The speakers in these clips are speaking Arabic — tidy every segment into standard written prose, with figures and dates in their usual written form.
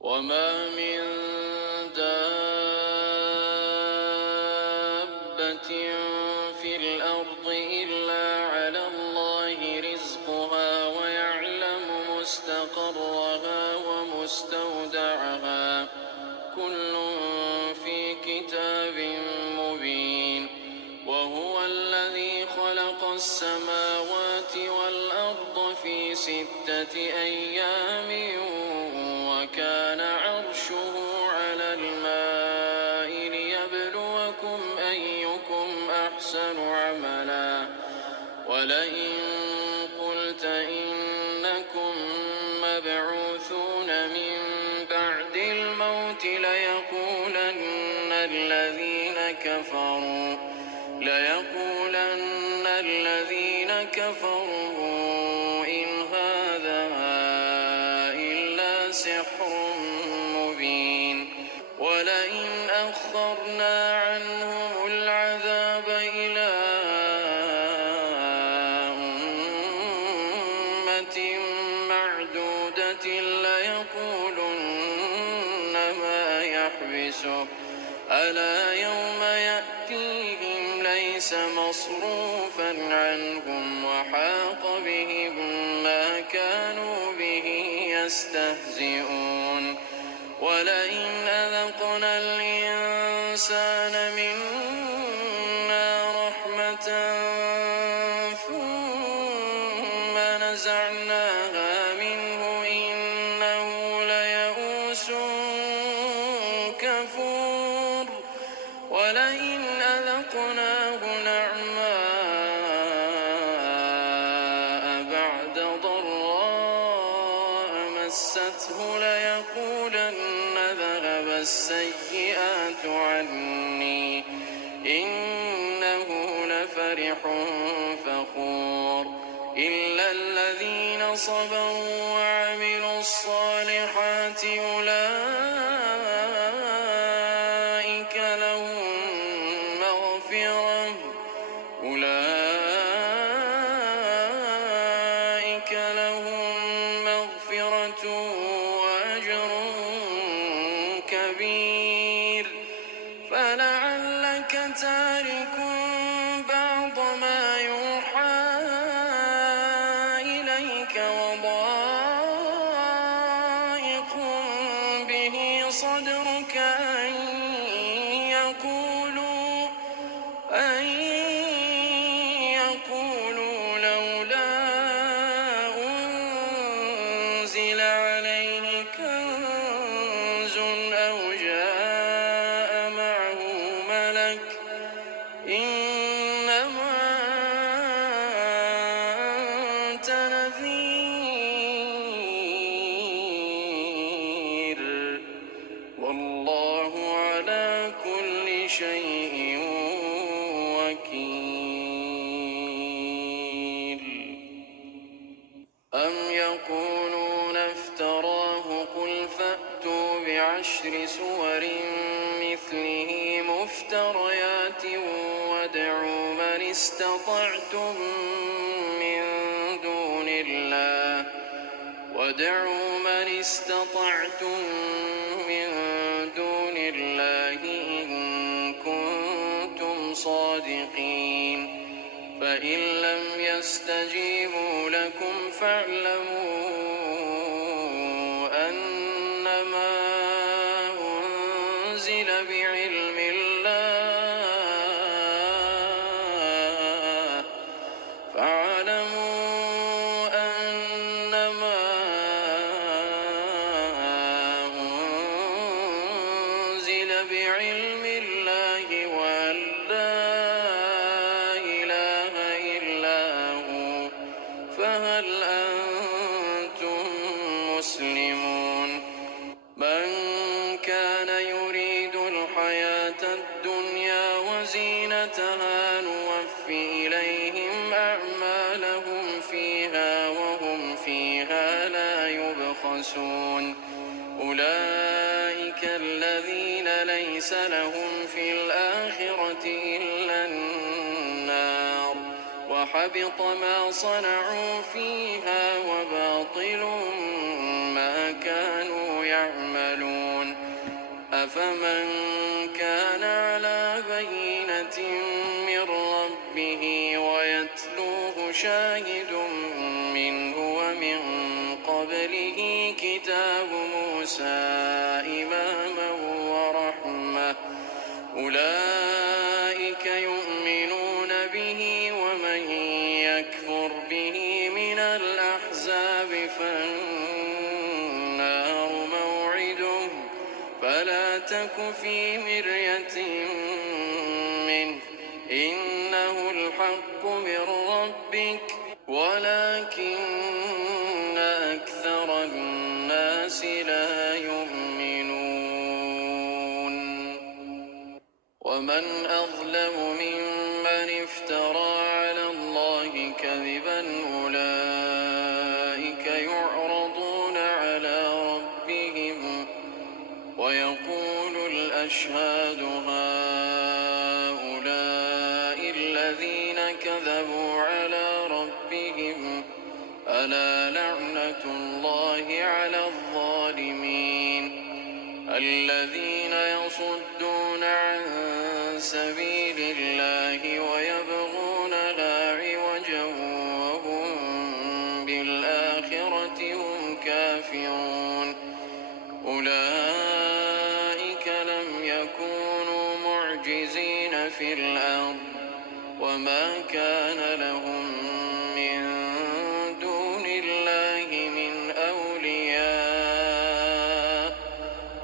وما من دابة في الأرض إلا على الله رزقها ويعلم مستقرها ومستودعها كل في كتاب مبين. وهو الذي خلق السماوات والأرض في 6 أيام وكان عرشه على الماء ليبلوكم أيكم أحسن عملا. ولئن قلت إنكم مبعوثون من بعد الموت ليقولن الذين كفروا إن هذا إلا سحر مبين. ولئن أخرنا عنهم العذاب إلى أمة معدودة ليقولن ما يحبسه ألا يوم يأتيهم ليس مصروفا عنهم وحاق بهم ما كانوا به يستهزئون. ولئن أذقنا الإنسان منا رحمة ثم نزعناها منه إنه ليئوس كفور. ولئن أذقناه نعماء بعد ضراء مسته ليقولن ذهب السيئات عني إنه لفرح فخور. إلا الذين صبروا وعملوا الصالحات أولئك لهم مغفرة وأجر كبير. فلعلك تارك بعض ما يوحى إليك وضائق به صدرك أن يقولوا لولا أنزل عليه كنز أو جاء معه ملك إنما أنت نذير والله على كل شيء وكيل. أم يقولون افتراه قل فأتوا ب10 سور مثله مفتريات وادعوا من استطعتم من دون الله إن كنتم صادقين. فإن لم يستجيبوا لكم فاعلموا أنما أنزل بعلم الله وأن لا إله إلا هو فهل أنتم مسلمون؟ من كان يريد الحياة الدنيا وزينتها نوفي إليهم أعمالهم فيها وهم فيها لا يبخسون. أولئك الذين ليس لهم في الآخرة إلا النار وحبط ما صنعوا فيها وباطل ما كانوا يعملون. فمن كان على بينة من ربه ويتلوه شاهد منه ومن قبله كتاب موسى إماما ورحمة أولئك يؤمنون به ومن يكفر به من الأحزاب فالنار موعده فلا تك في مرية منه إنه الحق من ربك ولكن أكثر الناس لا يؤمنون ومن أظلم ممن افترى على الله كذبا أولئك يعرضون على ربهم ويقول الأشهاد هؤلاء الذين كذبوا على ربهم ألا لعنة الله على الظالمين الذين يصدون عن سبيل الله ويبغونها عوجا وهم بالآخرة هم كافرون أولئك لم يكونوا معجزين في الأرض وما كان لهم من دون الله من أولياء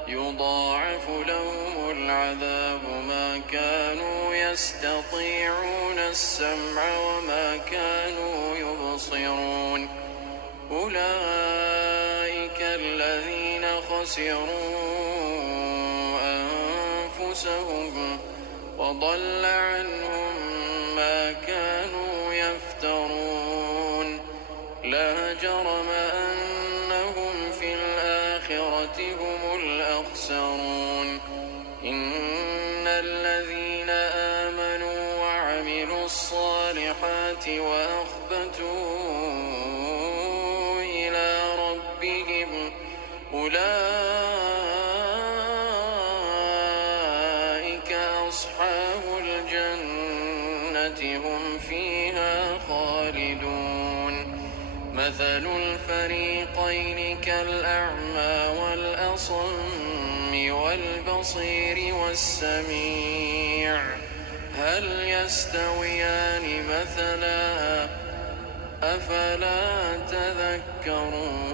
يضاعف لهم العذاب ما كانوا يستطيعون السمع وما كانوا يبصرون أولئك الذين خسروا أنفسهم وضل عنهم ما كانوا يفترون لا جرم أنهم في الآخرة هم الأخسرون إن الذين آمنوا وعملوا الصالحات وأخبتوا إلى ربهم أولئك أصحاب الجنة هم فيها خالدون مثل الفريقين كالأعمى والأصم والبصير والسميع هل يستويان مثلا أفلا تذكرون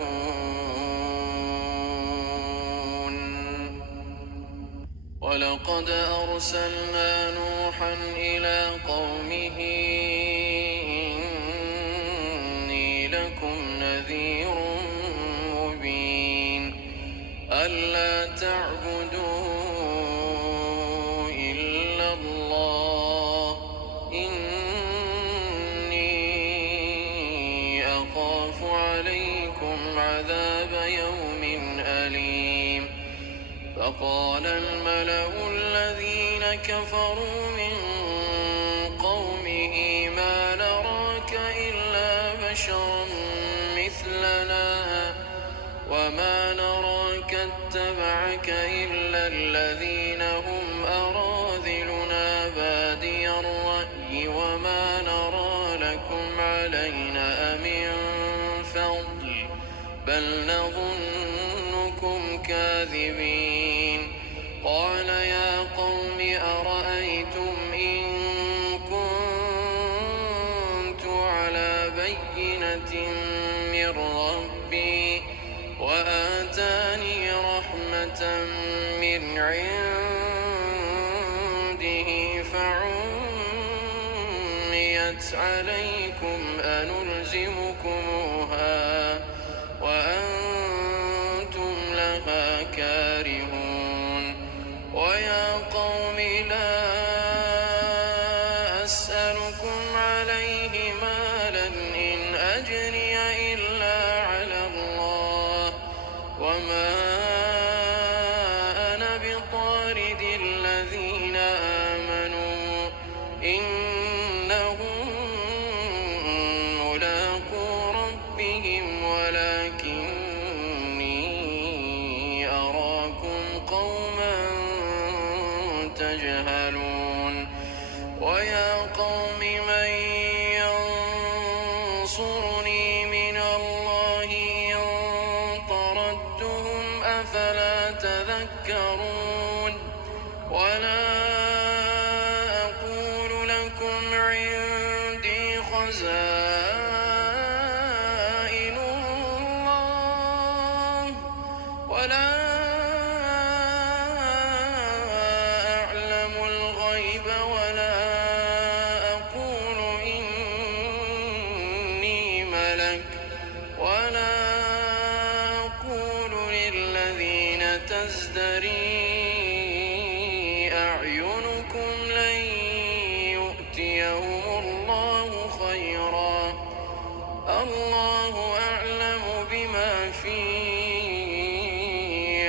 ولقد أرسلنا نوحا إلى قومه إني لكم نذير مبين ألا تعبدوا إلا الله إني أخاف عليكم عذاب يوم أليم فقال الملأ الذين كفروا من قومه ما نراك إلا بشرا مثلنا وما نراك اتبعك إلا الذين هم أراذلنا بادي الرأي وما نرى لكم علينا من فضل بل نظنكم كاذبين قال يا قوم أرأيتم إن كنت على بينة من ربي وآتاني رحمة من عنده فعميت عليكم أنلزمكموها وأنتم لها كارهون ويا قوم لا أسألكم عليه مالا إن أجري إلا على الله وما أنا بطارد الذين آمنوا إنهم أفلا تذكرون ولا أقول لكم عندي خزائن الله ولا أعلم الغيب ولا أقول إني ملك ولا أقول للذين تزدري أعينكم لن يؤتيهم الله خيرا الله أعلم بما في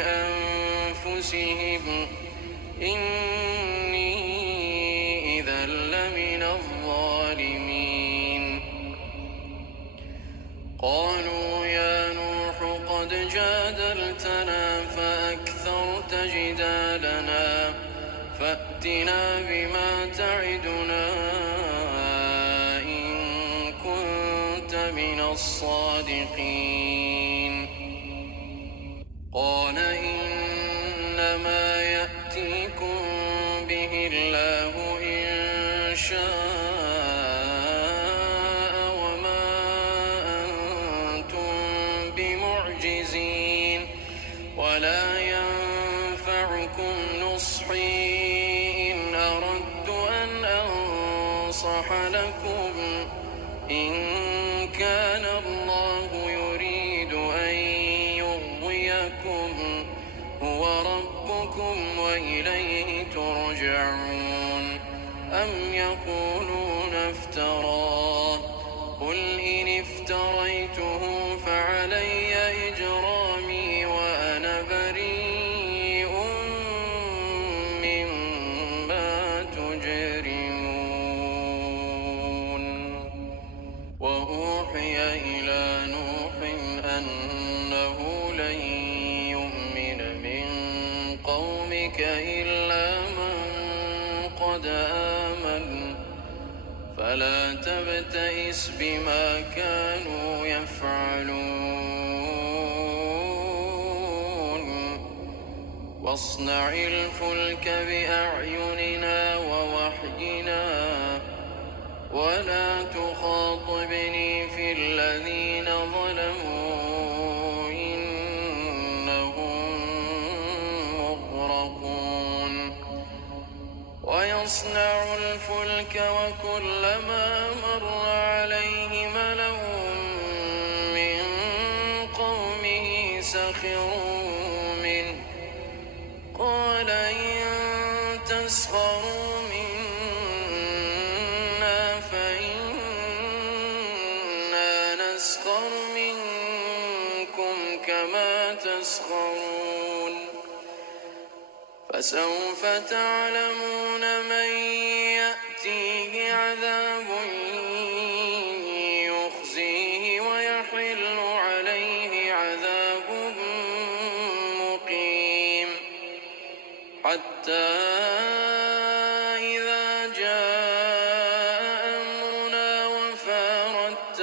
أنفسهم إني إذا لمن الظالمين قالوا يا نوح قد جادلتنا فأكثرت جدالنا فأتنا بما تعدنا إن كنت من الصادقين قال إنما يأتيكم به الله إن شاء وما أنتم بمعجزين ولا ينفعكم نصحي إن أردت أن أنصح لكم إن كان الله يريد أن يغويكم هو ربكم وإليه ترجعون أم يقولون افتراه قل إن افتريته فعلي إجرامي وأنا بريء مما تجرمون وأوحي إلى نوح أنه لن يؤمن من قومك إلا من قد آمن فلا تبتئس بما كانوا يفعلون واصنع الفلك بأعيننا ووحينا ولا تخاطبني في الذين ظلموا إنهم مغرقون ويصنع الفلك وكلما مر عليه ملأ من قومه سخروا منه قال إن تسخروا منا فإنا نسخر منكم كما تسخرون فسوف تعلمون من يأتيه عذاب يخزيه ويحل عليه عذاب مقيم حتى إذا جاء أمرنا وفارت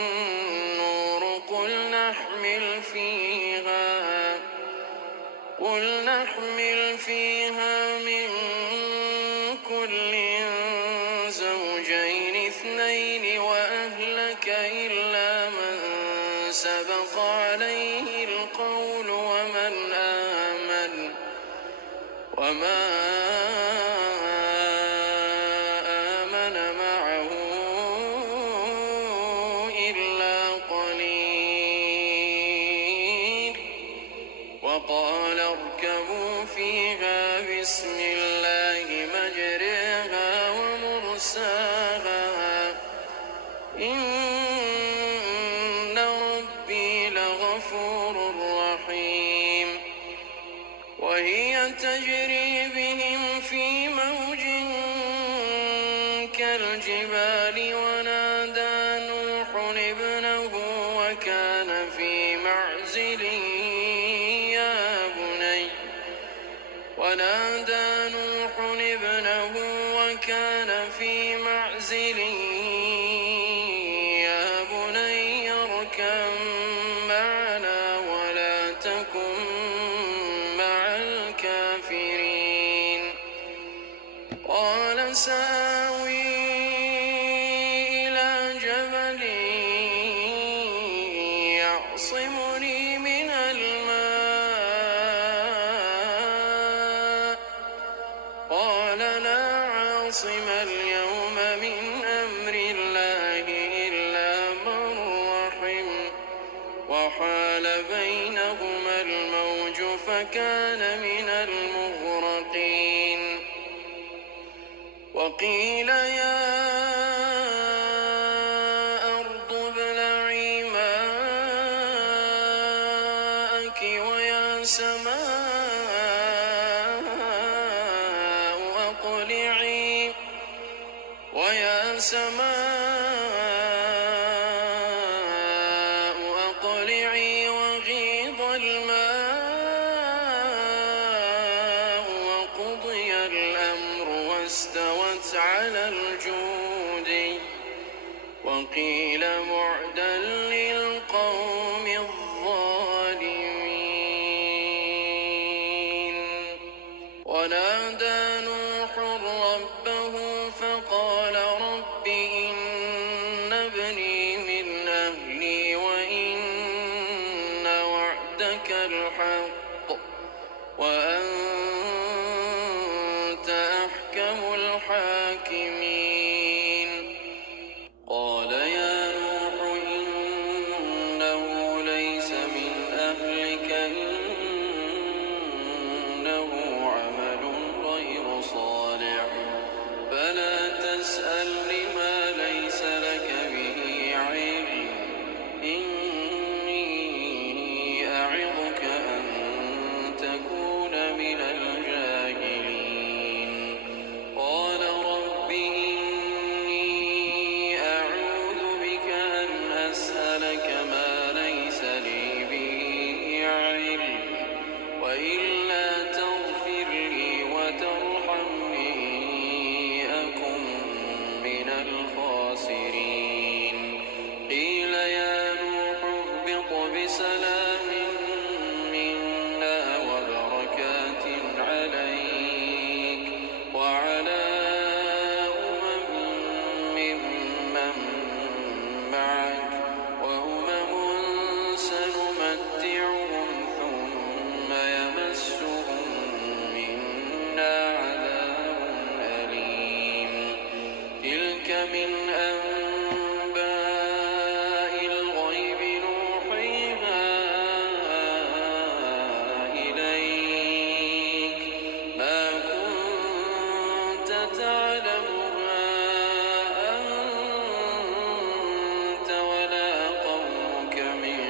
النور قل نحمل فيها من كل زوجين اثنين وأهلك إلا من سبق عليه القول ومن آمن وما آمن معه إلا قليل وقال اركبوا فيها بسم الله مجريها ومرساها إن ربي لغفور رحيم وهي تجري بهم في موج كالجبال ونادى نوح ابنه وكان في معزل يا بني اركب معنا ولا سآوي إلى جبل يعصمني من الماء قال لا عاصم اليوم من أمر الله إلا من رحم وحال بينهما الموج فكان من المغرقين وقيل يا أرض ابلعي ماءك ويا سماء أقلعي وغيض الماء وقضي الأمر واستوت على الجود وقيل بعدا للقوم الظالمين ونادى نوح ربه فقال رب إن ابني من أهلي وإن وعدك الحق وأنت أحكم الحاكمين قال يا نوح إنه ليس من أهلك إنه عمل غير صالح فلا تسألني ما ليس لك به علم إني أعظك أن تكون من الجاهلين قال رب إني أعوذ بك أن أسألك ما ليس لي به علم وإلا تغفر لي وترحمني أكن من الخاسرين قيل يا نوح اهبط بسلام منا وبركات عليك وعلى أمم ممن معك وأمم سنمتعهم ثم يمسهم منا عذاب أليم تلك من أنباء الغيب نوحيها إليك ما كنت تعلمها أنت ولا قومك من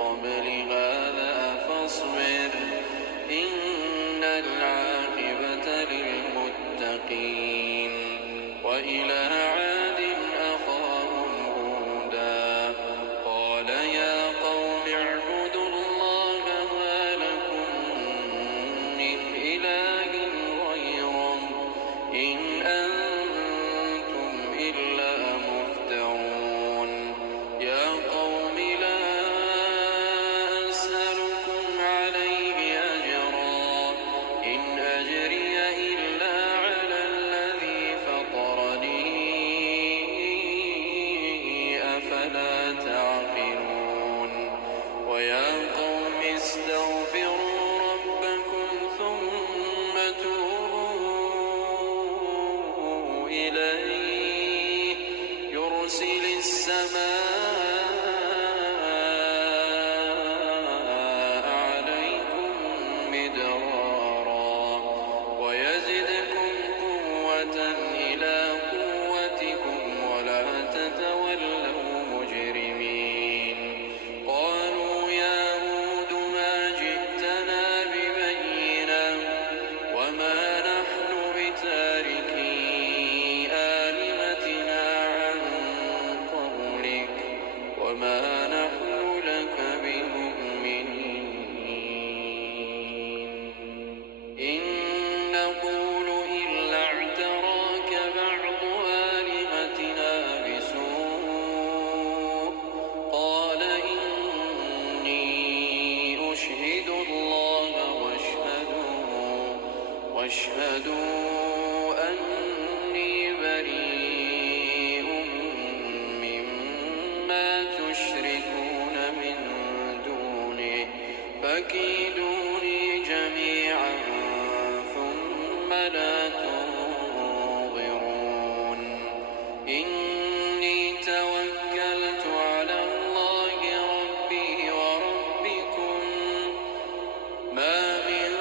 قبل هذا فاصبر إن العاقبة للمتقين وإلى عاد أخاهم هودا قال يا قوم اعبدوا الله ما لكم من إله غيره إن أنتم إلا مفترون يا قوم لا أسألكم عليه أجرا إن أجري إلا على الذي فطرني أفلا تعقلون ويا قوم استغفروا ربكم ثم توبوا إليه يرسل السماء عليكم مدرارا ويزدكم قوة إلى قوتكم ولا تتولوا مجرمين قالوا يا هود ما جئتنا ببينة وما نحن بتاركي آلهتنا عن قولك وما نحن لك بمؤمنين إن نقول إلا اعتراك بعض آلهتنا بسوء قال إني أشهد الله واشهدوا أني فكيدوني جميعا ثم لا تنظرون إني توكلت على الله ربي وربكم ما من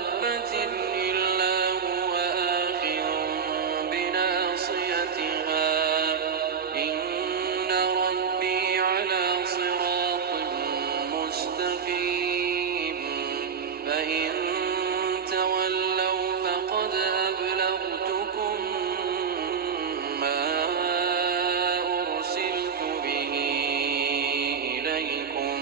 دابة إلا هو آخذ بناصيتها إن ربي على صراط مستقيم فإن تولوا فقد أبلغتكم ما أرسلت به إليكم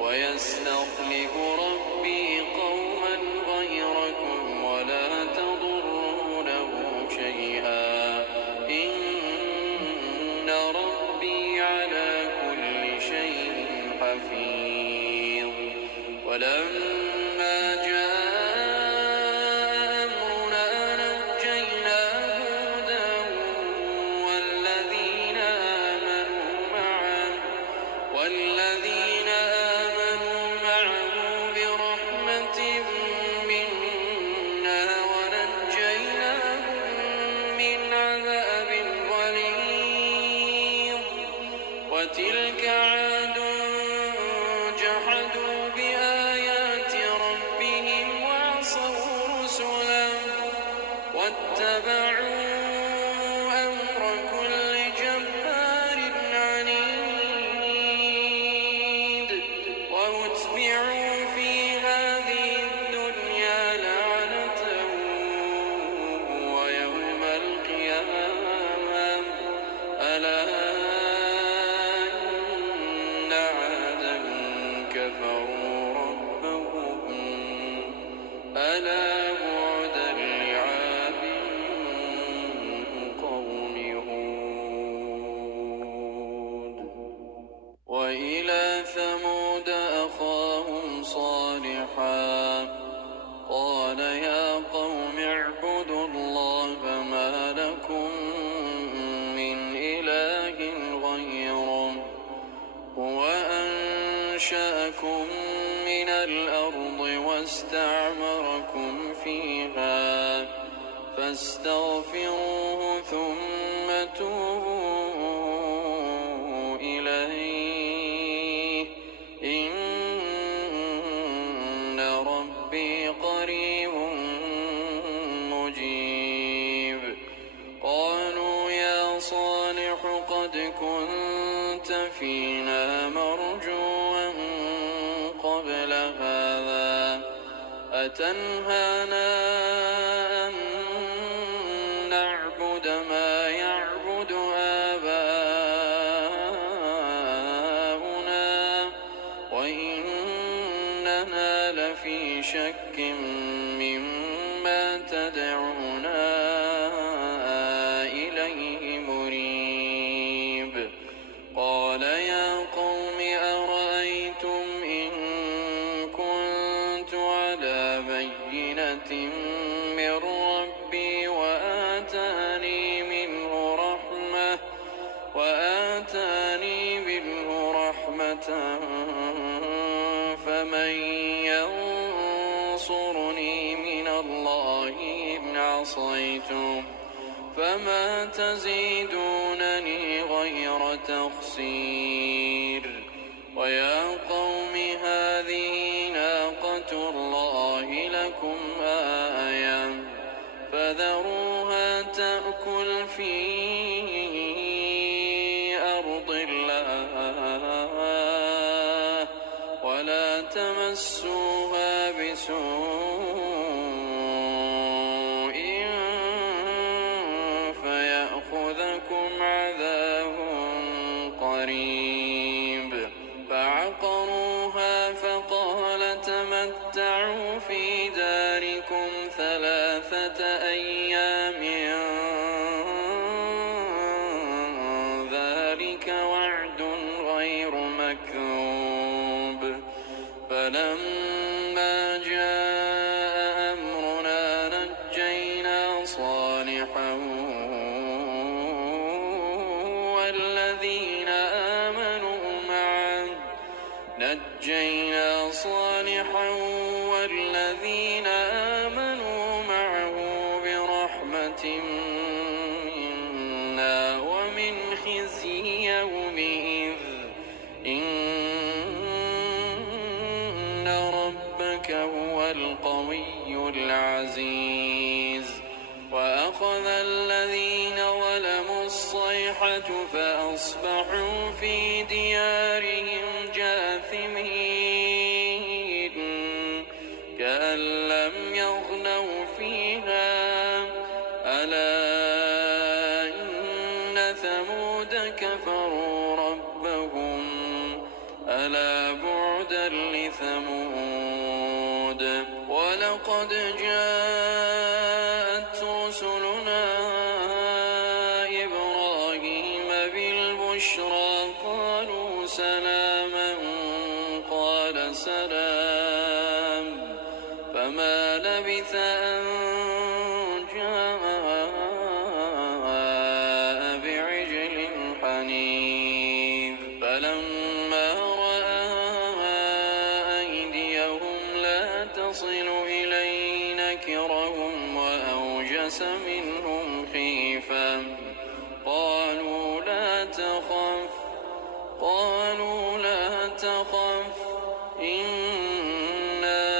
ويستخلف ربي قوما غيركم ولا تضرونه شيئا إن ربي على كل شيء حفيظ ولما جاء أمرنا نجينا هودا والذين آمنوا معه برحمة منا ونجيناهم من عذاب غليظ وتلك عاد جحدوا بآيات ربهم وعصوا رسله واتبعوا أمر كل جبار عنيد وأتبعوا في هذه الدنيا لعنة ويوم القيامة ألا إن عادا كفروا ربهم ألا بعدا لعاد قوم هود وإلى ثمود أخاهم صالحا قال يا قوم اعبدوا الله ما لكم من إله غيره هو أنشأكم من الأرض واستعمركم فيها فاستغفروه ثم توبوا إليه إن ربي قريب مجيب قالوا يا صالح قد كنت فينا مرجوا قبل هذا أتنهانا أن نعبد ما يعبد آباؤنا وإننا لفي شك مما تدعونا إليه مريب قال يا قوم أرأيتم إن كنت على بينة من ربي وآتاني منه رحمة فمن ينصرني من الله إن عصيته فما تزيدونني غير تخسير ويا قوم هذه ناقة الله لكم آية فذروها تأكل في أرض الله ولا تمسوها بسوء فيأخذكم عذاب قريب فعقروها فقال تمتعوا في داركم 3 أيام ذلك وعد غير مكذوب فلما جاء ونجينا صالحا والذين آمنوا معه برحمة منا ومن خزي يومئذ إن ربك هو القوي العزيز وأخذ الذين ظلموا الصيحة فأصبحوا في ديارهم جاثمين كأن لم يغنوا فيها ألا إن ثمود كفروا ربهم ألا بعدا لثمود ولقد جاءت رسلنا إبراهيم بالبشرى قالوا سلاما قال سلام فما لبث أن جاء بعجل حنيذ فلما رأى أيديهم لا تصل إليه نكرهم وأوجس منهم خيفة قالوا لا تخف إنا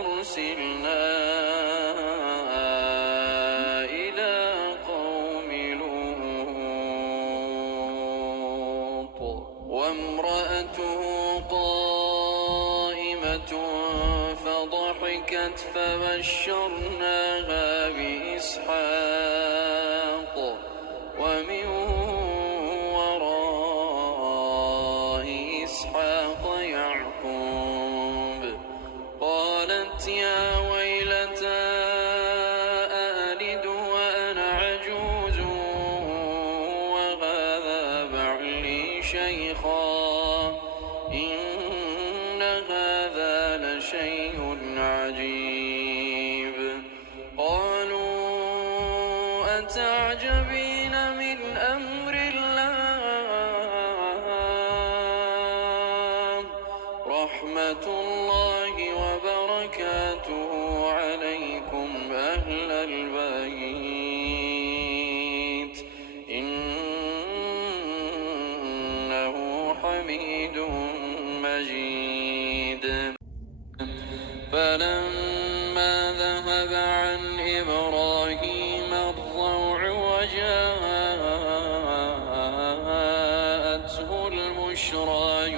أرسلنا إلى قوم لوط وامرأته قائمة فضحكت فبشرناها بإسحاق ومن وراء إسحاق يعقوب قالت يا ويلتى أألد وأنا عجوز وهذا بعلي شيخا إن هذا لشيء عجيب قالوا أتعجبين من أمر الله رحمة الله وبركاته عليكم أهل البيت إنه حميد مجيد فلما ذهب عن إبراهيم الروع وجاءته البشرى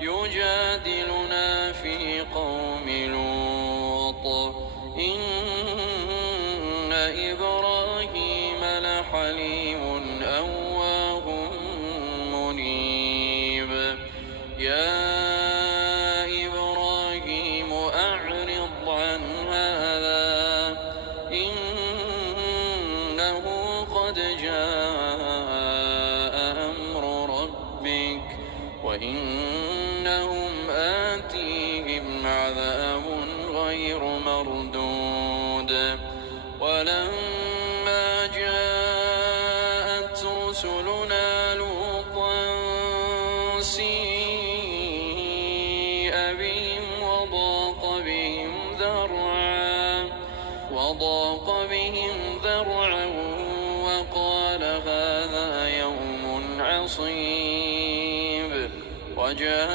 يجادلنا في قوم لوط إن إبراهيم لحليم أواه منيب يا إبراهيم أعرض عن هذا إنه قد جاء أمر ربك وإنهم آتيهم عذاب غير مردود ولما جاءت رسلنا لوطا سيء بهم وضاق بهم ذرعا وقال هذا يوم عصيب وجاءه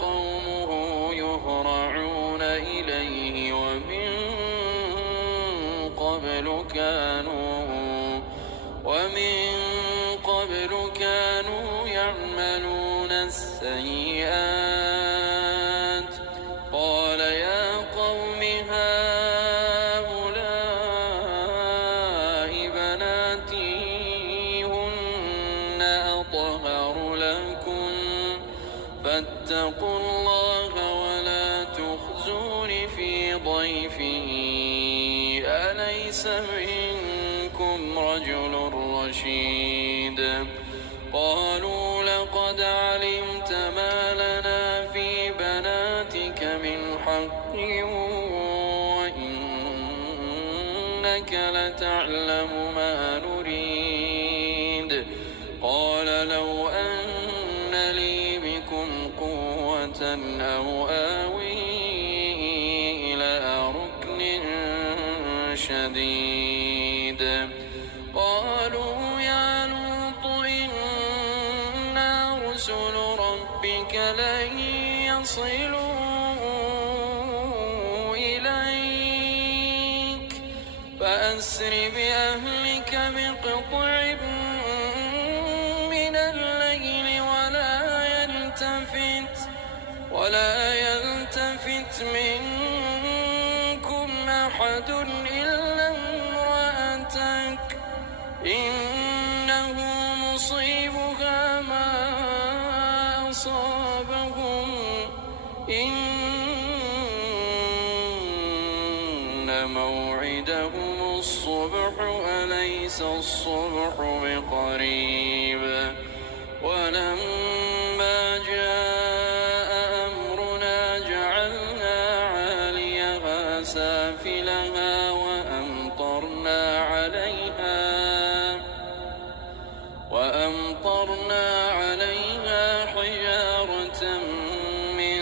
قومه يهرعون إليه ومن قبل كانوا يعملون السيئات قال يا قوم هؤلاء بناتي هن أطهر لكم فاتقوا الله ولا تخزون في ضيفه أليس منكم رجل رشيد قالوا لقد علمت ما لنا في بناتك من حق وإنك لتعلم ما نريد قال أو آوي إلى ركن شديد. قالوا يا لوط إنا رسل ربك لن يصلوا إليك فأسر بأهلك بقطع من الليل ولا يلتفت منكم أحد إلا امرأتك إنه مصيبها ما أصابهم إن موعدهم الصبح أليس الصبح بقريب. ولما جاء أمرنا جعلنا عاليها سافلها وأمطرنا عليها حجارة من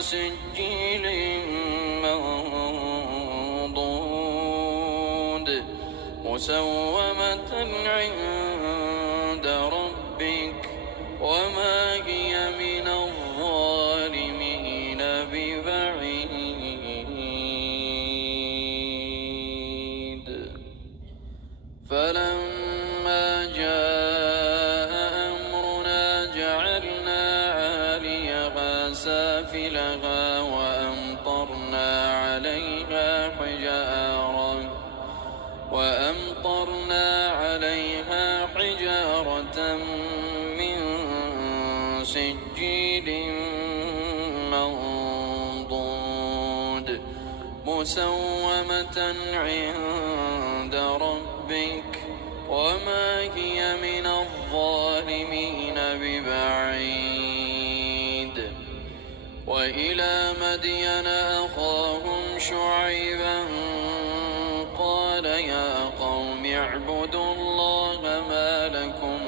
سجيل منضود مسومة عند ربك وما هي من الظالمين ببعيد. فلما جاء أمرنا جعلنا عاليها سافلها وأمطرنا عليها حجارة من سجيل منضود مسومة عند ربك وما هي من الظالمين ببعيد. وإلى مدين أخاهم شعيبا قال يا قوم اعبدوا الله ما لكم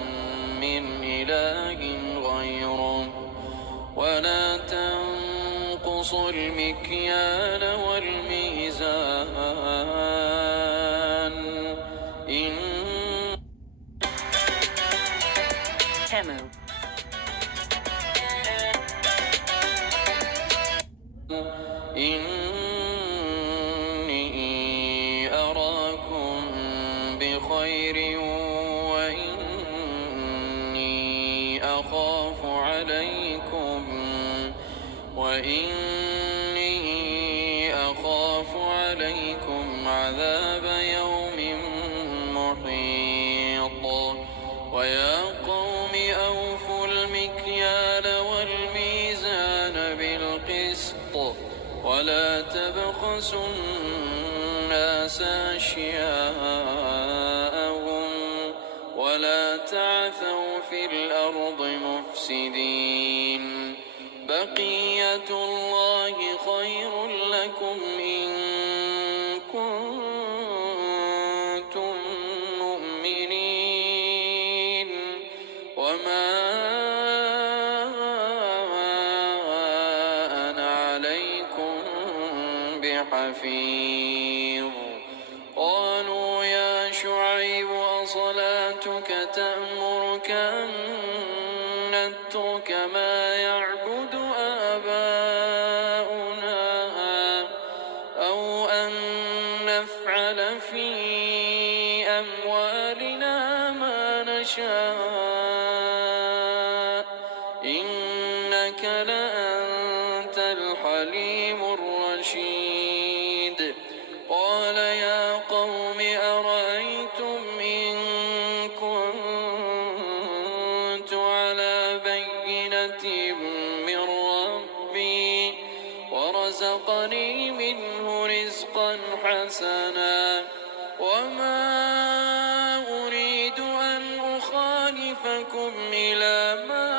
من إله غيره ولا تنقصوا المكيال والميزان إني أراكم بخير وإني أخاف عليكم عذاب يوم محيط. ويا قوم أوفوا المكيال والميزان بالقسط ولا تبخسوا الناس أشياءهم ولا تعثوا في الأرض مفسدين. بقية الله خير لكم إن كنتم مؤمنين وما أنا عليكم بحفيظ. قالوا يا شعيب أصلاتك تأمرك أن نترك ما يعبد آباؤنا أو أن نفعل في أموالنا ما نشاء إنك لأنت الحليم الرشيد. قال يا قوم أرأيتم إن كنت على بينة من ربي ورزقني منه رزقا حسنا وما أريد أن أخالفكم إلى ما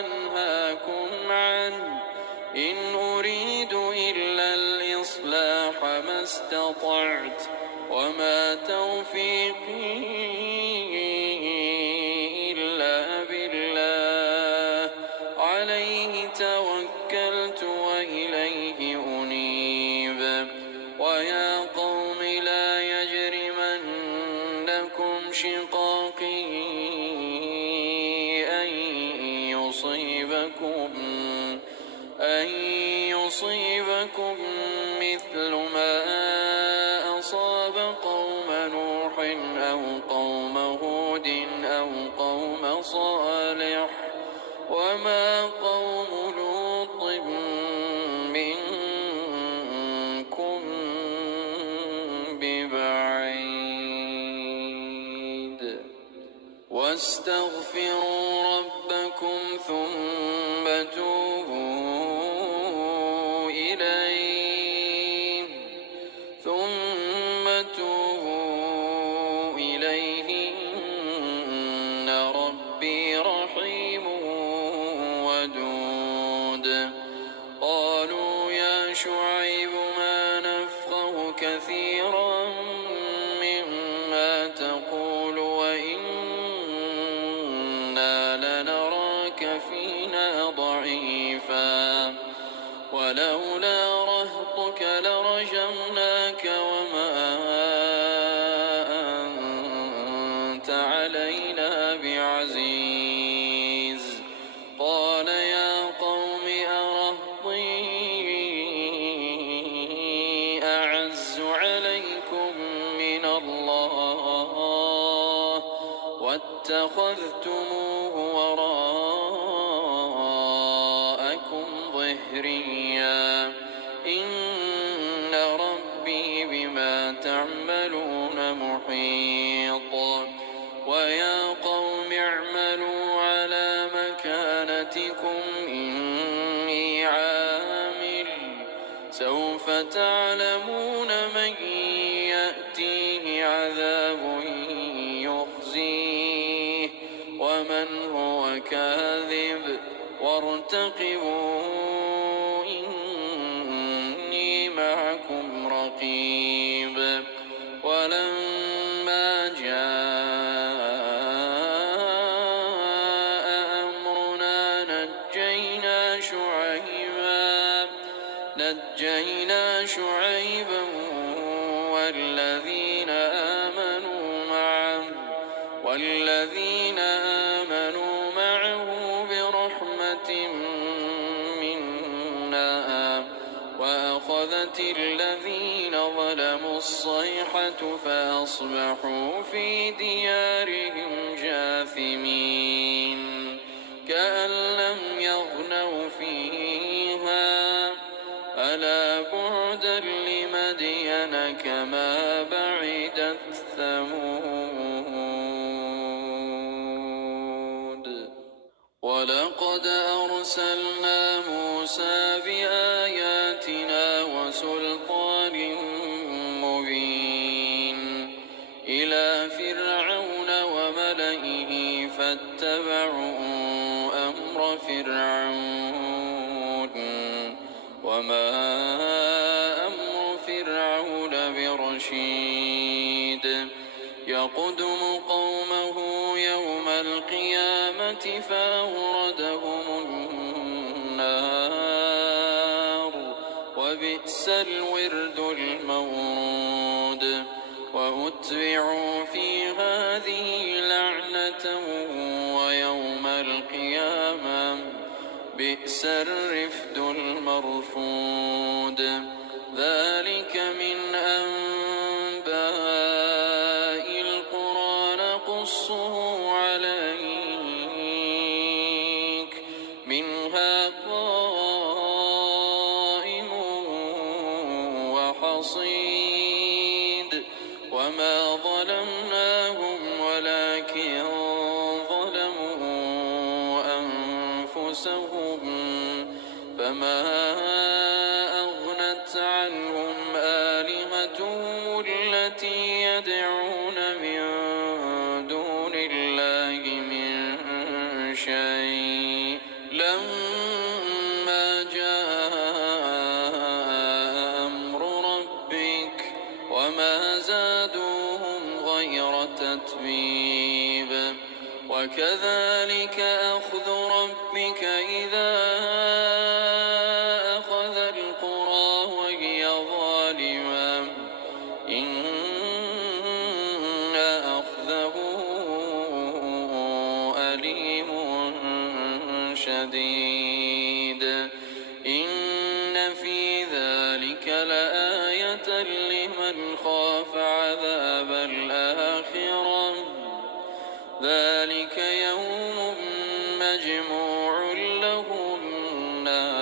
أنهاكم عنه إن أريد إلا الإصلاح ما استطعت وما توفيقي إلا بالله ويا قوم لا يجرمنكم شقاقي أن يصيبكم مثل ما أصاب قوم نوح أو قوم هود أو قوم صالح وما قوم لوط منكم ببعيد واستغفروا ربكم ثم توبوا إليه إن ربي رحيم ودود قالوا يا شعيب ما نفقه كثيرا مما تقول وإنا لنراك فينا ضعيفا ولولا رهطك لرجمناك وما أنت علينا بعزيز قال يا قوم أرهطي أعز عليكم من الله واتخذتموه وراءكم ظهريا إن ربي بما تعملون محيط ويا قوم اعملوا على مكانتكم إني عامل سوف تعلمون من يأتيه عذاب يخزيه ومن هو كاذب وارتقبوا إني معكم رقيب ولما جاء أمرنا نجينا شعيبا والذين آمنوا معه برحمة منا وأخذت الذين ظلموا الصيحة فأصبحوا في ديارهم جاثمين كأن لم يغنوا فيها ألا بعدا لمدين كما بعدت ثمود ولقد أرسلنا موسى بآياتنا وسلطان مبين إلى فرعون وملئه فاتبعوا أمر فرعون وما أمر فرعون برشيد يقدم قومه يوم القيامة فأوردهم النار وبئس الورد المورود وأتبعوا في هذه لعنة ويوم القيامة بئس الرفد المرفود ذلك من أنباء القرى نقصه عليك منها قائم وحصيد وما ظلمناهم ولكن ظلموا أنفسهم فما أغنت عنهم آلهتهم التي يدعون من دون الله من شيء لما جاء أمر ربك وما زادوهم غير تتبيب وكذلك أخذ ربك إذا أخذ القرى وهي ظالمة شديد إن في ذلك لآية لمن خاف عذاب الآخرة ذلك يوم مجموع له الناس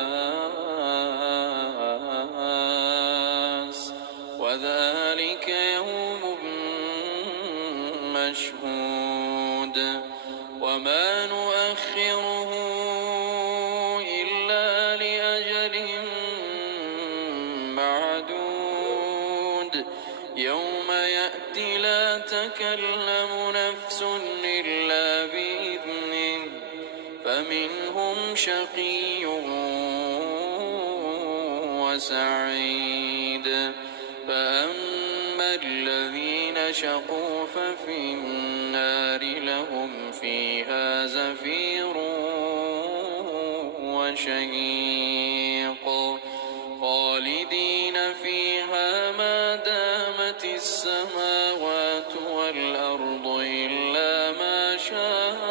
وذلك يوم مشهود وما نؤخره إلا لأجل معدود يوم يأتي لا تكلم نفس إلا بإذنه فمنهم شقي وسعيد فأما الذين شقوا ففي النار لهم فيها زفير وشهيق خالدين فيها ما دامت السماوات والأرض إلا ما شاء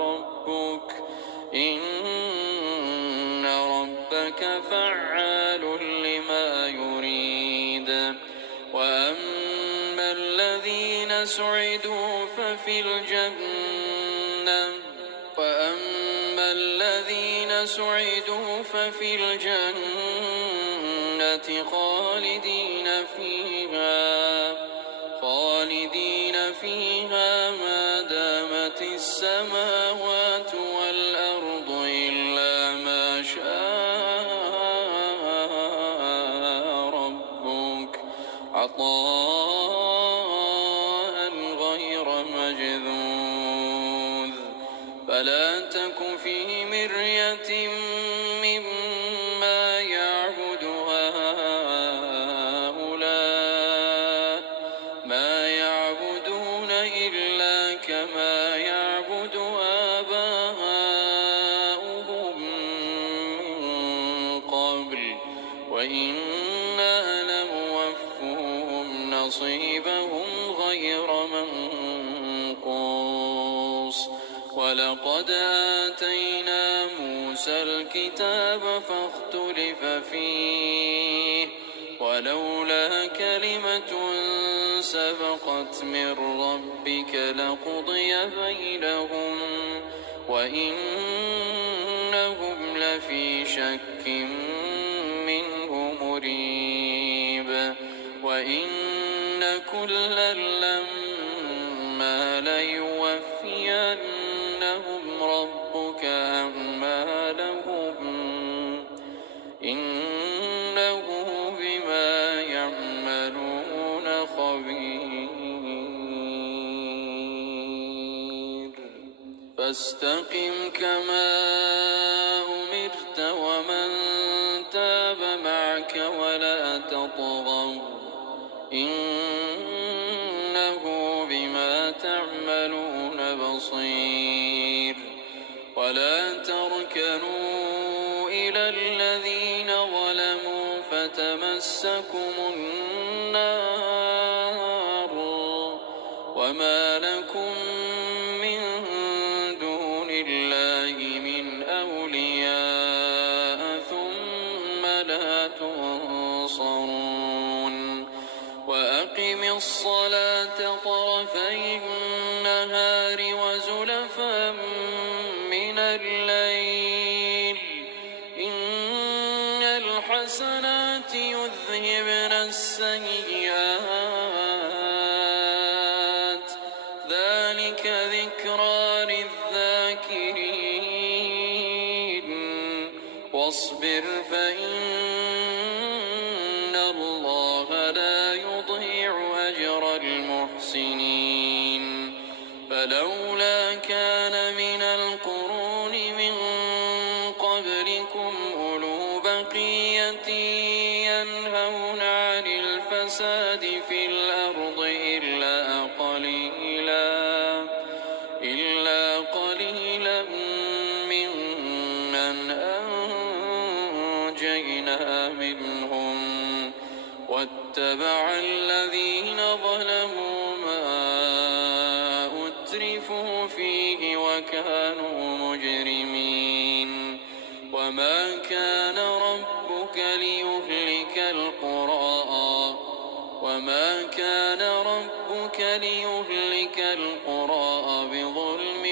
ربك إن ربك فعال لما يريد وأما الذين سعدوا ففي الجنة خالدين فيها ما دامت السماوات والأرض إلا ما شاء ربك عطاء غير مجذوذ فلا تك في مرية مما يعبد هؤلاء ما يعبدون إلا كما يعبد آباؤهم من قبل وإنا لموفوهم نصيبهم غير منقوص ولقد آتينا موسى الكتاب فاختلف فيه ولولا كلمة سبقت من ربك لقضي بينهم وإنهم لفي شك منه مريب وإن كلا لما ليوفينهم ربك أعمالهم إنه بما يعملون خبير فاستقم كما أمرت ومن تاب معك ولا تطغوا إنه بما تعملون بصير ولا تركنوا إلى الذين ظلموا فتمسكم النار وما لكم من دون الله من أولياء ثم لا تنصرون وأقم الصلاة طرفي النهار وزلفا من الليل إن الحسنات يذهبن السيئات ذلك ذكرى للذاكرين واصبر فإن الله لا يضيع أجر المحسنين فلولا كان من القرون من قبلكم أولو بقية ينهون عن الفساد في الأرض إلا قليلا ممن أنجينا منهم واتبع الذين ظلموا ما أترفوا فيه كانوا مجرمين وما كان ربك ليهلك القرى بظلم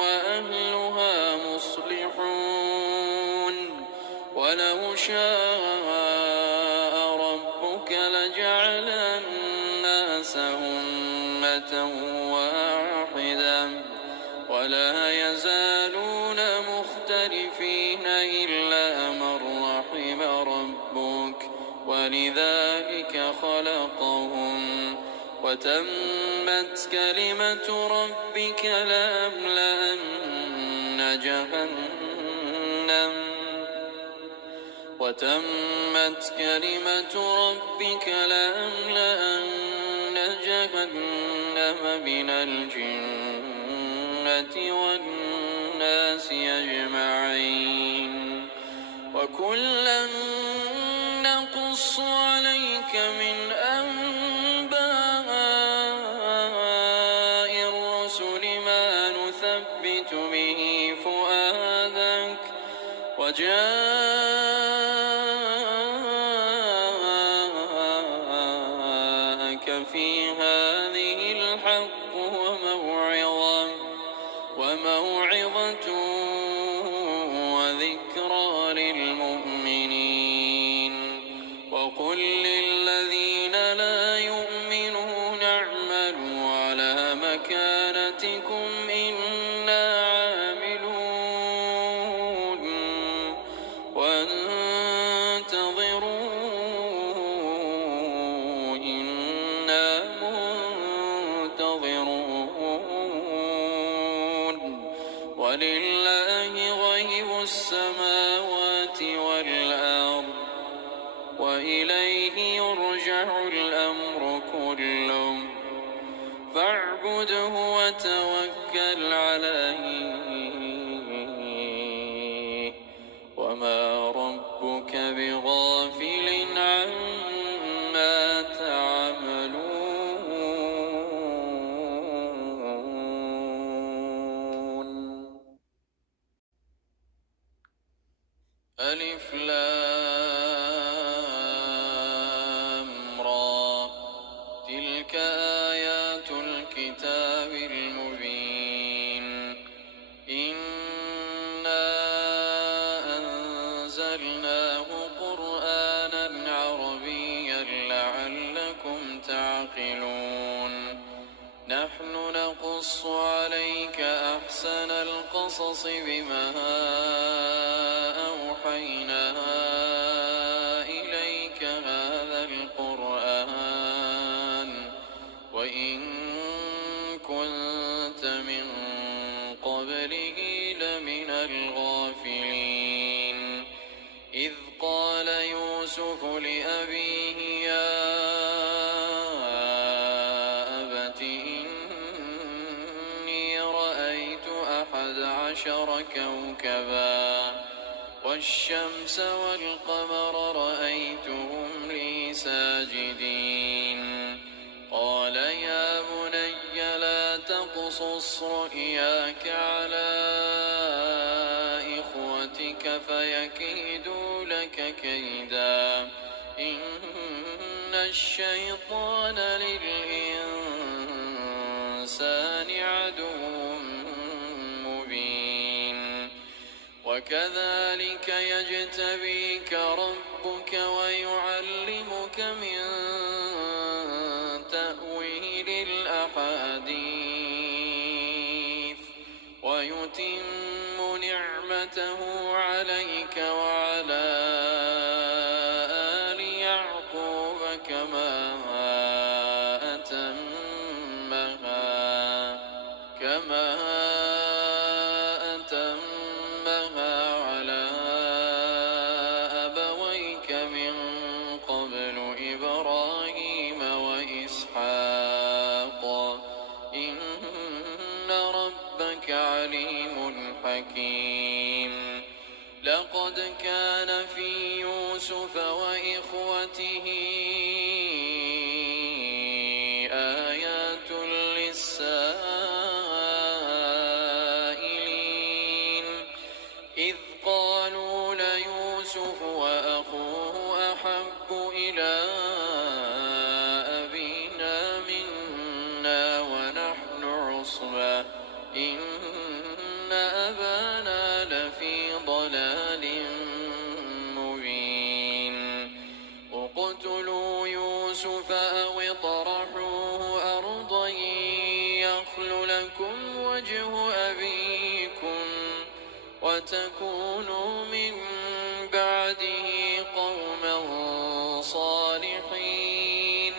وأهلها مصلحون ولو شاء ربك لجعل الناس أمة واحدة ولا يزالون مختلفين إلا من رحم ربك ولذلك خلقهم وتمت كلمة ربك لأملأن جهنم من الجنة والناس أجمعين وكلا نقص عليك من أنباء الرسل ما نثبت به فؤادك وجاءك في هذه الحق وموعظة وذكرى للمؤمنين وقل للذين لا يؤمنون اعملوا على مكانتكم إنا عاملون وانتظروا إنا منتظرون ولله غيب السماوات والأرض وإليه يرجع الأمر كله فاعبده وتوكل عليه وما ربك بغافل عما تعملون. ألف لام را تلك آيات الكتاب المبين إنا أنزلناه قرآنا عربيا لعلكم تعقلون نحن نقص عليك أحسن القصص بما أوحينا إليك هذا القرآن وإن كنت من قبله لمن الغافلين إذ قال يوسف لأبيه يا أبت إني رأيت 11 كوكبا والشمس والقمر رأيتهم لي ساجدين قال يا بني لا تقصص رؤياك على إخوتك فيكيدوا لك كيدا إن الشيطان للإنسان عدو مبين وكذلك يجتبيك ربك ويعلمك من تأويل الأحاديث ويتم نعمته عليك وعلى آل يعقوب كما أتمها على أبويك من قبل إبراهيم وإسحاق إن ربك عليم حكيم لقد كان في يوسف وإخوته آيات للسائلين إلى أبينا منا ونحن عصبة إن أبانا لفي ضلال مبين اقتلوا يوسف أو اطرحوه أرضا يخل لكم وجه أبيكم وتكونوا من بعده قوما صالحين.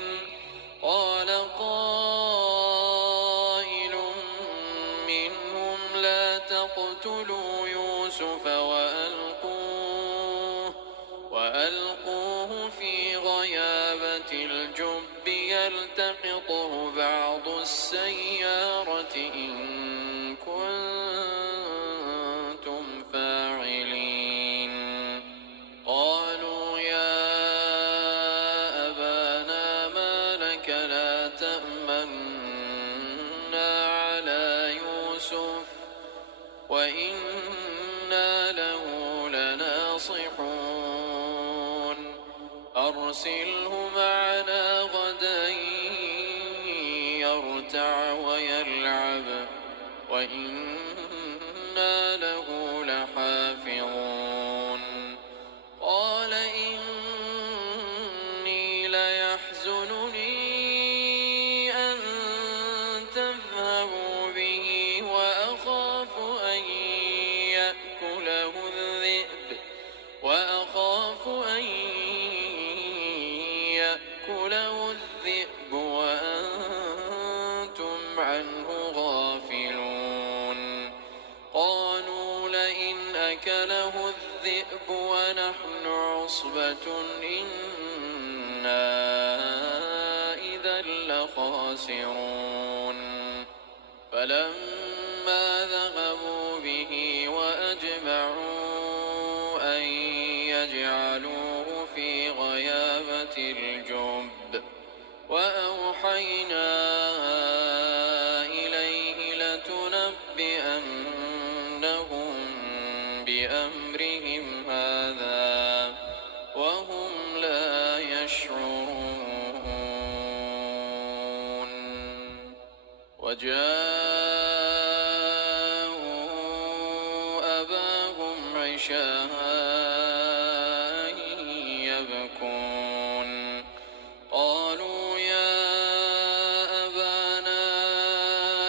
قال قائل منهم لا تقتلوا يوسف وألقوه في غيابة الجب يلتقطه بعض السيارة إن كنتم فاعلين. قالوا يا أبانا ما لك لا تأمنا على يوسف وإنا له لناصحون أرسله معنا غدا يرتع ويلعب وإنا له لحافظون. قال إني ليحزنني أن تذهبوا به وأخاف أن يأكله الذئب وأنتم عنه غافلون. قالوا لئن أكله الذئب ونحن عصبة إنا إذا لخاسرون. فلما ذهبوا به وأجمعوا أن يجعلوه في غيابة الجب وأوحينا إليه لتنبئنهم بأمرهم هذا وهم لا يشعرون. وجاءوا أباهم عشاء يبكون. قالوا يا أبانا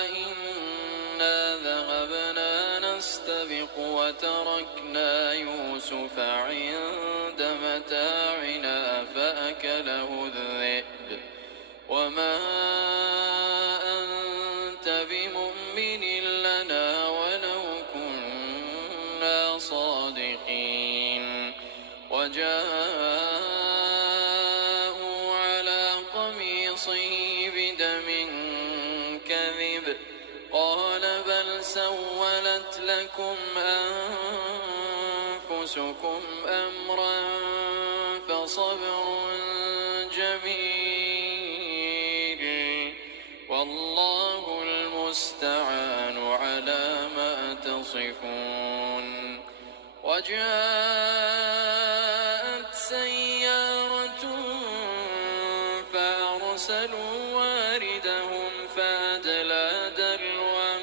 إنا ذهبنا نستبق وتركنا يوسف عند متاعنا فأكله الذئب وما أنت بمؤمن لنا ولو كنا صادقين. وجاءوا على قميصه بدم كذب قال بل سولت لكم أنفسكم أمرا فصبر جميل والله المستعان على ما تصفون. وجاءت سيارة فأرسلوا واردهم فأدلى دلوه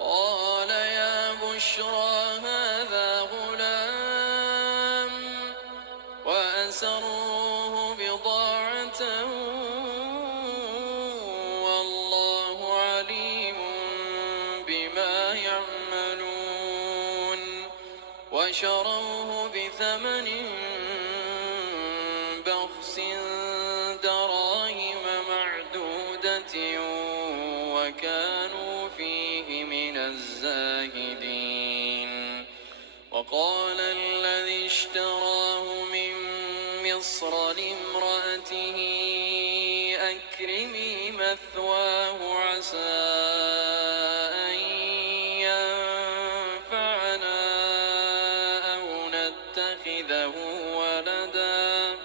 قال يا بشرى هذا غلام وأسروه بضاعة والله عليم بما يعملون. وشروه بثمن بخس دراهم معدودة وكانوا فيه من الزاهدين. وقال الذي اشتراه من مصر لامرأته أكرمي مثواه عسى أن ينفعنا أو نتخذه ولدا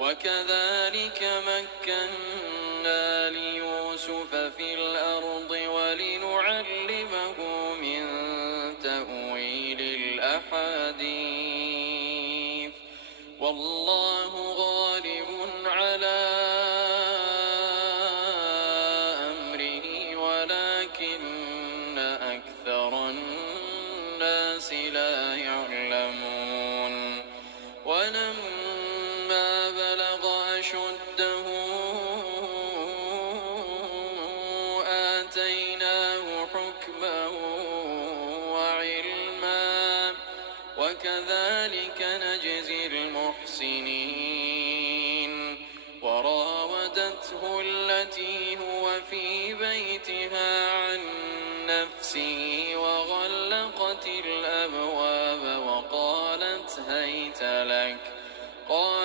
وكذلك مكنا ليوسف في الأرض ولنعلمه من تأويل الأحاديث والله غالب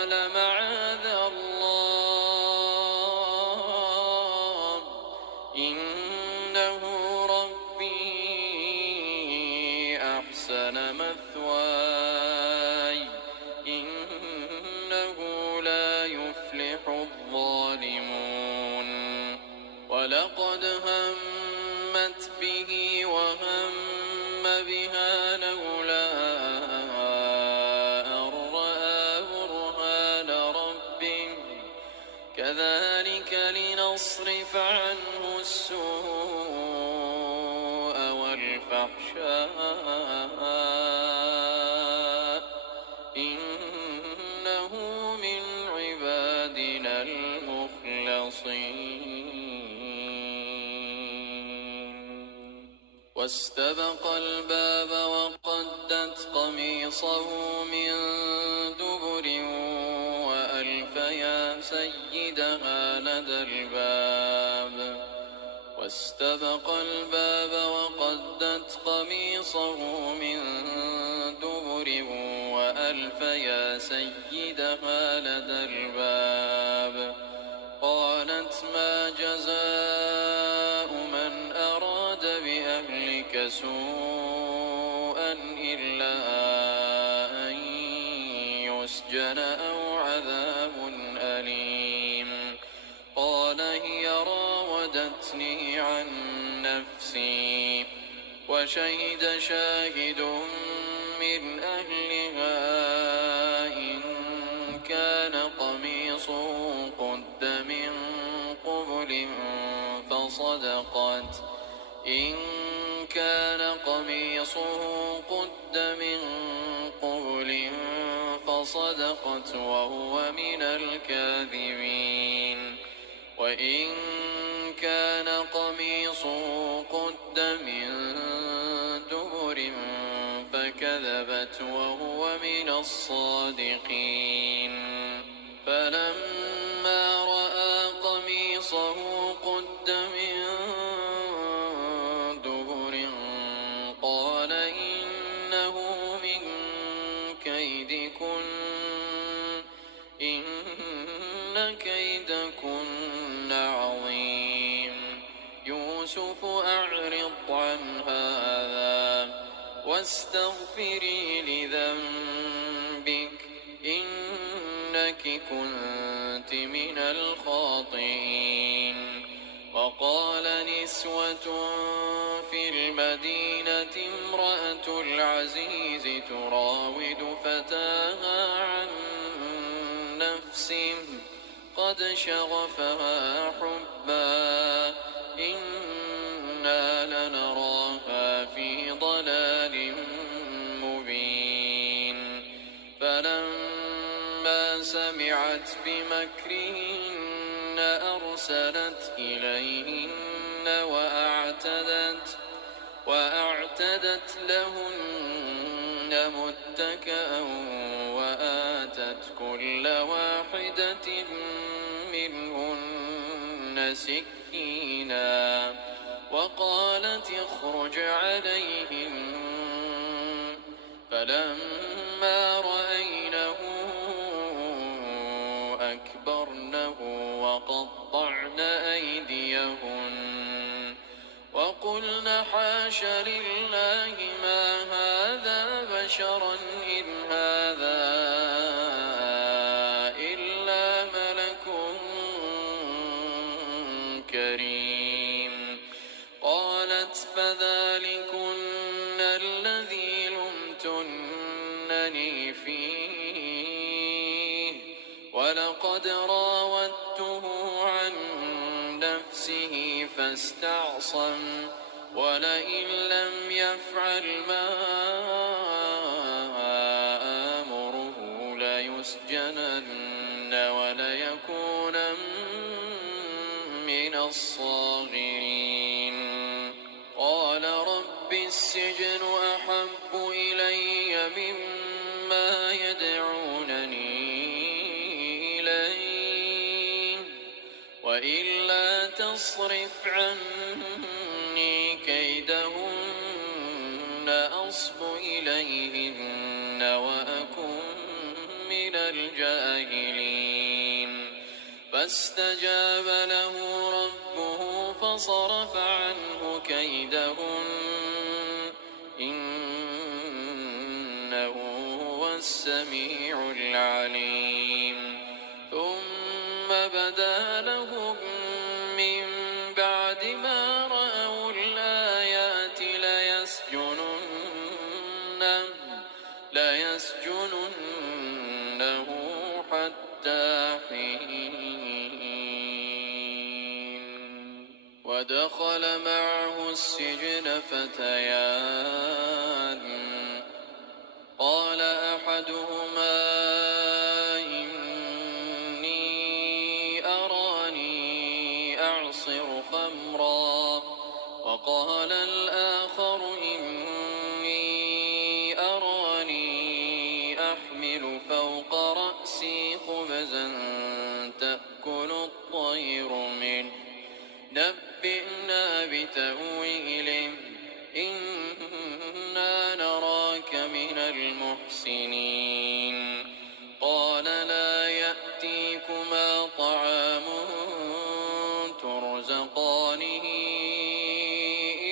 قال معاذ الله إنه ربي أحسن مثواي إنه لا يفلح الظالمون ولقد همت به وهم بها لولا أن رأى برهان ربه كذلك لنصرف عنه السوء والفحشاء إنه من عبادنا المخلصين واستبق الباب وقدت قميصه من دبر وألف يا سيدها لدى الباب واستبق الباب وقدت قميصه من دبر وألف يا سيدها لدى الباب قالت ما جزاء من أراد بأهلك سوءا إلا أن يسجن أو عذاب أليم قال هي راودتني عن نفسي وشهد شاهد من أهلها إن كان قميصه قد من قبل فصدقت إن كان قميصه قد من قبل فصدقت وهو من الكاذبين وإن كان قميصه قد من دبر فكذبت وهو من الصادقين فلما رأى قميصه قد من دبر قال إنه من كيدكن إن كيدكن عظيم يوسف أعرض عن هذا واستغفري لذنبك إنك كنت من الخاطئين وقال نسوة في المدينة امرأة العزيز تراود فتاها عن نفسه قد شغفها حبا إنا لنراها في ضلال مبين فلما سمعت بمكرهن أرسلت إليهن وأعتدت لهن متكأ وآتت كل واحدة منهن سكينا وقالت اخرج عليهن فلما رأينه أكبرنه وقطعن أيديهن وقلن حاش لله ما هذا بشرا إن هذا إلا ملك كريم قالت فذلكن الذي لمتنني فيه ولقد راودته عن نفسه فاستعصم ولئن لم يفعل ما آمره ليسجنن وليكونن من الصاغرين قال رب السجن أحب إلي مما يدعونني إليه وإلا تصرف عني كيدهن أصب إليهن وأكن من الجاهلين فاستجاب له ربه فصرف عنه كيدهن إنه هو السميع العليم ثم بدا لهم من بعد ما رأوا الآيات ليسجننه حتى حين ودخل معه السجن فتيان قال أحدهما إني أراني أعصر خمرا وقال الآخر إني أراني أحمل فوق رأسي خبزا تأكل الطير منه نبئنا بتأويله إنا نراك من المحسنين قال لا يأتيكما طعام ترزقانه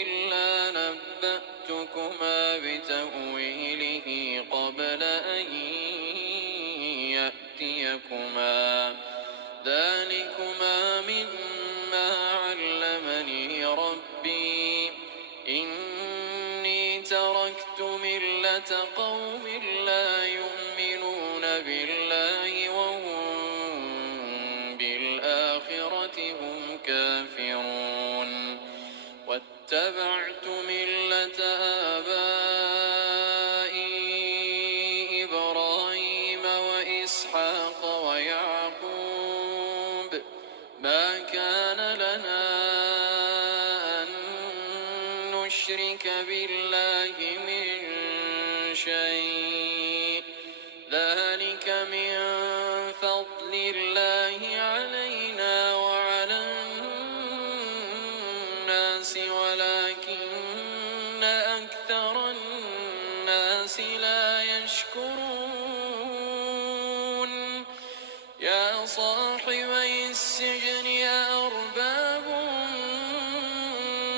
إلا نبأتكما بتأويله قبل أن يأتيكما ذلكما مما علمني ربي إني تركت ملة قوم لا يؤمنون بالله وهم بالآخرة هم كافرون واتبعت ملة آبائي إبراهيم وإسحاق ويعقوب ما كان لنا أن نشرك بالله من شيء ذلك من فضل الله علينا وعلى الناس ولكن أكثر الناس لا يشكرون يا صاحبي السجن أأرباب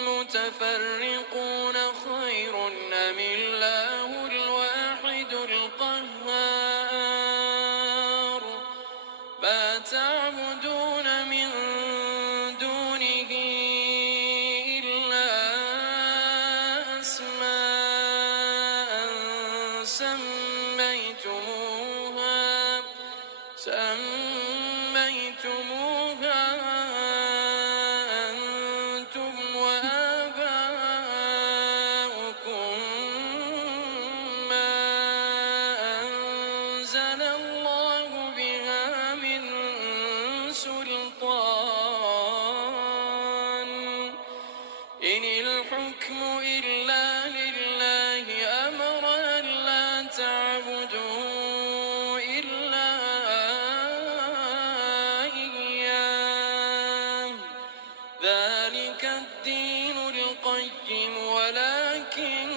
متفرقون خير أم الله الواحد القهار ما تعبدون من دونه إلا أسماء سميتموها أنتم وآباؤكم ما أنزل الله بها من سلطان إن الحكم إلا لله أمر ألا تعبدوا إلا إياه ذلك الدين القيم ولكن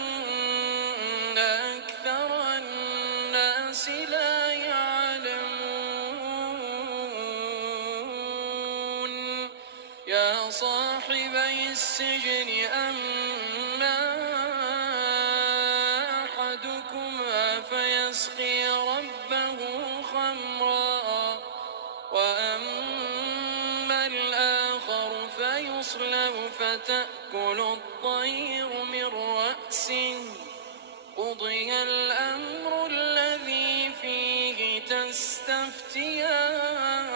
أكثر الناس لا يعلمون يا صاحبي السجن أما أحدكما فيسقي ربه خمرا وأما الآخر فيصلب فتأكل الطير من رأسه قضي الأمر الذي فيه تستفتيان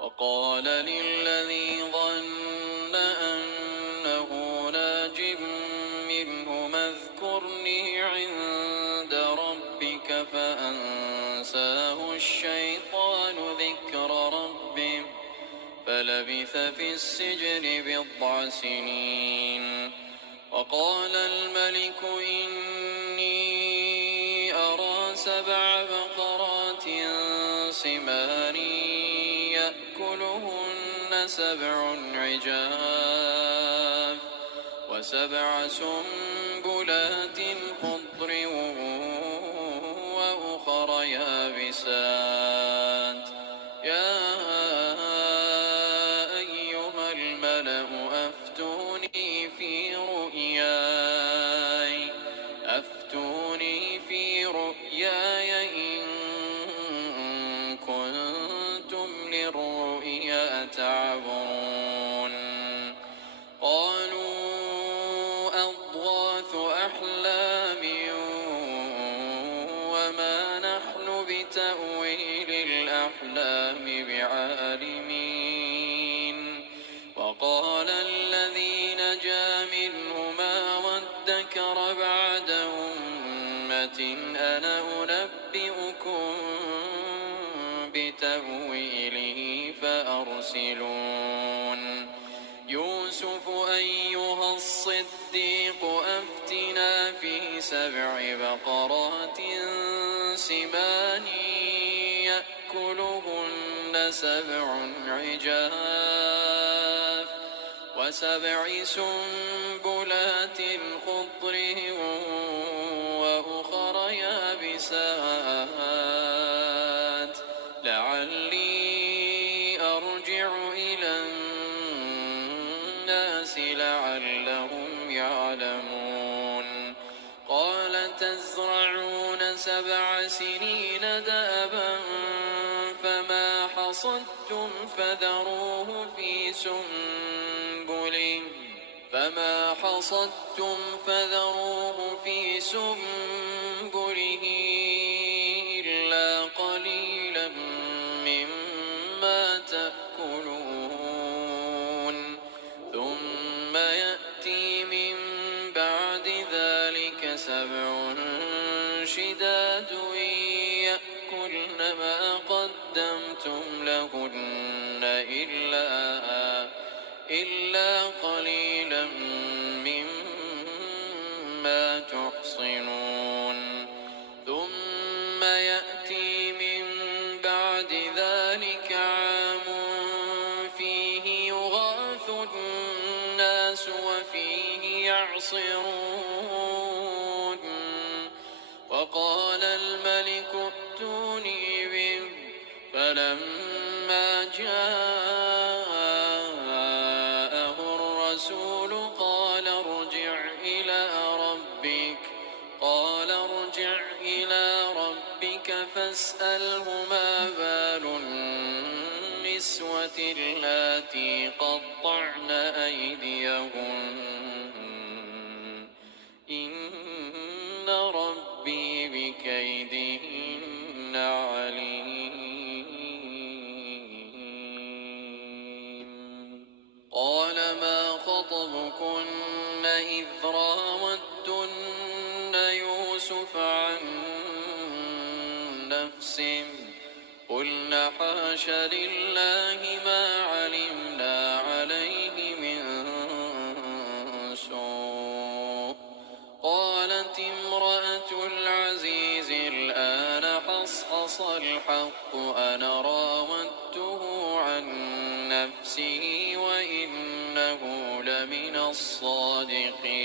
وقال للذي ظن أنه ناج منه اذكرني عند ربك فأنساه الشيطان ذكر ربه فلبث في السجن بضع سنين وقال الملك إني أرى 7 بقرات سمان يأكلهن 7 عجاف و7 سنبلات خضر إياي إن كنتم للرؤيا تعبرون قالوا أضغاث أحلام وما نحن بتأويل الأحلام بعالمين وقال الذي نجا منهما وادكر بعد أمة أنا أنبئكم بتأويله فأرسلون يوسف أيها الصديق أفتنا في 7 بقرات سمان يأكلهن 7 عجاف و7 سنبلات خضر وأخر يابسات لعلي أرجع إلى الناس لعلهم يعلمون قال تزرعون 7 سنين دأبا فما حصدتم فذروه في سنبله إلا قليلا مما تأكلون ثم يأتي من بعد ذلك 7 شداد يأكلن ما قدمتم لهن إلا قليلا مما تحصنون ثم يأتي من بعد ذلك عام فيه يغاث الناس وفيه يعصرون وقال الملك ائتوني به فلما جاءه الرسول قال ارجع إلى ربك فاسأله ما بال النسوة اللاتي قطعن أيديهن إن ربي بكيدهن عليم قال ما خطبكن إذ راوتن يوسف عن نفسه قلن حاش لله ما علمنا عليه من سوء قالت امرأة العزيز الآن حصحص الحق أنا راودته عن نفسه وإنه لمن الصادقين